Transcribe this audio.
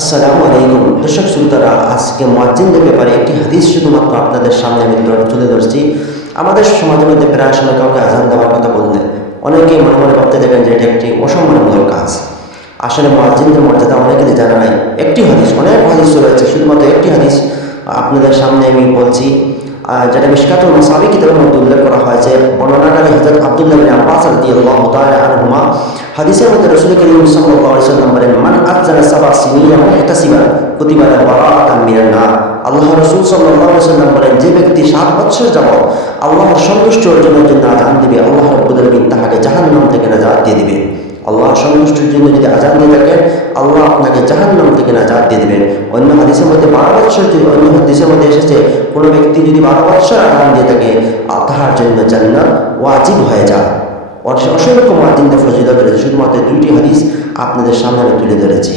আসসালামু আলাইকুম দর্শক শ্রোতারা, আজকে মুয়াজ্জিনদের ব্যাপারে একটি হাদিস শুধুমাত্র আপনাদের সামনে আমি তুলে ধরছি। আমাদের সমাজের মধ্যে প্রায় সময় কাউকে আজান দেওয়ার কথা বললে অনেকেই মনে মনে ভাবতে দেখেন যে এটি একটি অসম্মানমূলক কাজ। আসলে মুয়াজ্জিনদের মর্যাদা অনেকেরই জানা নাই। একটি হাদিস, অনেক হাদিস রয়েছে, শুধুমাত্র একটি হাদিস আপনাদের সামনে আমি বলছি, যেটা মিশকাতুল মাসাবি কিতাবের মধ্যে উল্লেখ করা হয়েছে। বর্ণনাকারী হযরত আব্দুল্লাহ ইবনে আব্বাস রাদিয়াল্লাহু তাআলা আনহুমা। হাদিসের মধ্যে রাসূল করিম সাল্লাল্লাহু আলাইহি ওয়াসাল্লাম বলেন, মান আযযানা সাবআ সিনিনা মুহতাসিবান কুতিবা লাহু বারাআতাম মিনান নার। আল্লাহ রাসূল সাল্লাল্লাহু আলাইহি ওয়াসাল্লাম বলেন, যে ব্যক্তি 7 বছর যাবত আল্লাহর সন্তুষ্টি অর্জনের জন্য আযান দিবে, আল্লাহ রাব্বুল আলামিন তাহাকে জাহান্নাম থেকে নাজাত দিয়ে দিবে। আল্লাহর সন্তুষ্টির জন্য যদি আযান দিয়ে থাকেন, আল্লাহ আপনাকে জাহান্নাম থেকে নাজাত দিয়ে দিবেন। অন্য হাদিসের মধ্যে 12 বছর, অন্য হাদিসের মধ্যে এসেছে কোনো ব্যক্তি যদি 12 বছর আযান দিয়ে থাকে, তাহার জন্য জান্নাত ওয়াজিব হয়ে যায়। অসংখ্য মুয়াজ্জিনদের ফজিলত রয়েছে, শুধুমাত্র 2টি হাদিস আপনাদের সামনে আমি তুলে ধরেছি।